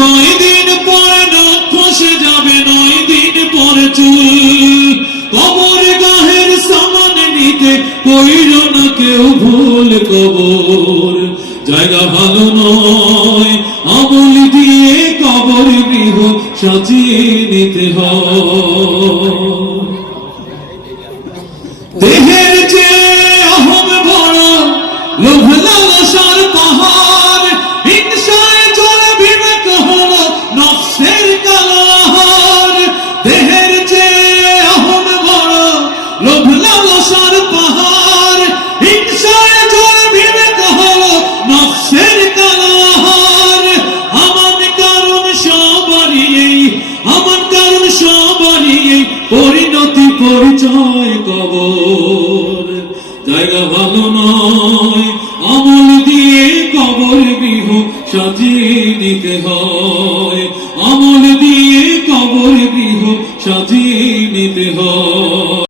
ছয় দিন পরে নখ যাবে, নয় দিন পরে চুল। কবর গাহের সামান নিতে কইল না কেউ ভুল কবর। জায়গা ভালো নয়, আমল দিয়ে কবর গৃহ সাজিয়ে নিতে হয়। দেহের যে অহম বড় লোভ সবারই এই পরিণতি পরিচয় কবর। জায়গা ভালো নয়, আমল দিয়ে কবর গৃহ সাজিয়ে নিতে হয়। আমল দিয়ে কবর গৃহ সাজিয়ে নিতে হয়।